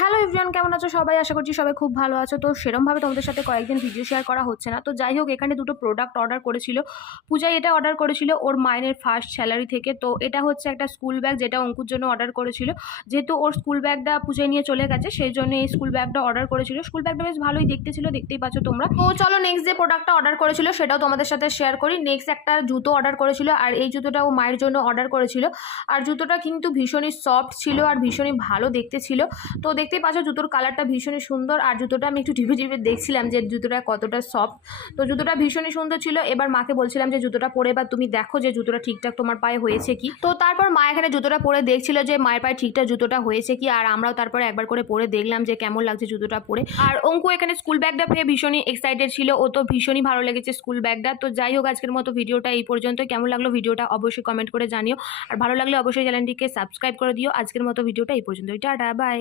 Hello everyone, কেমন আছো সবাই? আশা করছি সবাই খুব ভালো আছো। তো সেরমভাবে তোমাদের সাথে কয়েকদিন ভিডিও শেয়ার করা হচ্ছে না। তো যাই হোক, এখানে দুটো প্রোডাক্ট অর্ডার করেছিল পূজা। এটা অর্ডার করেছিল ওর মাইনের ফার্স্ট স্যালারি থেকে। তো এটা হচ্ছে একটা স্কুল ব্যাগ, যেটা অঙ্কুর জন্য অর্ডার করেছিল। যেহেতু ওর স্কুল ব্যাগটা পূজায় নিয়ে চলে গেছে, সেই জন্য এই স্কুল ব্যাগটা অর্ডার করেছিল। স্কুল ব্যাগটা বেশ ভালোই দেখতে ছিল, দেখতেই পাচ্ছ তোমরা। তো চলো নেক্সট যে প্রোডাক্টটা অর্ডার করেছিল সেটাও তোমাদের সাথে শেয়ার করি। নেক্সট একটা জুতো অর্ডার করেছিল, আর এই জুতোটা ও মায়ের জন্য অর্ডার করেছিল। আর জুতোটা কিন্তু ভীষণই সফট ছিল আর ভীষণই ভালো দেখতে ছিল। তো দেখতেই পাচ্ছ জুতোর কালারটা ভীষণই সুন্দর। আর জুতোটা আমি একটু টিপে টিপে দেখছিলাম যে জুতোটা কতটা সফট। তো জুতোটা ভীষণই সুন্দর ছিল। এবার মাকে বলছিলাম যে জুতোটা পরে এবার তুমি দেখো যে জুতোটা ঠিকঠাক তোমার পায়ে হয়েছে কি। তো তারপর মা এখানে জুতোটা পরে দেখছিল যে মায়ের পায়ে ঠিকঠাক জুতোটা হয়েছে কি। আর আমরাও তারপরে একবার করে পরে দেখলাম যে কেমন লাগছে জুতোটা পরে। আর অঙ্কু এখানে স্কুল ব্যাগটা পেয়ে ভীষণই এক্সাইটেড ছিল, ও তো ভীষণই ভালো লেগেছে স্কুল ব্যাগটা। তো যাই হোক, আজকের মতো ভিডিওটা এই পর্যন্ত। কেমন লাগলো ভিডিওটা অবশ্যই কমেন্ট করে জানিও, আর ভালো লাগলে অবশ্যই চ্যানেলটিকে সাবস্ক্রাইব করে দিও। আজকের মতো ভিডিওটা এই পর্যন্ত। Tata, by.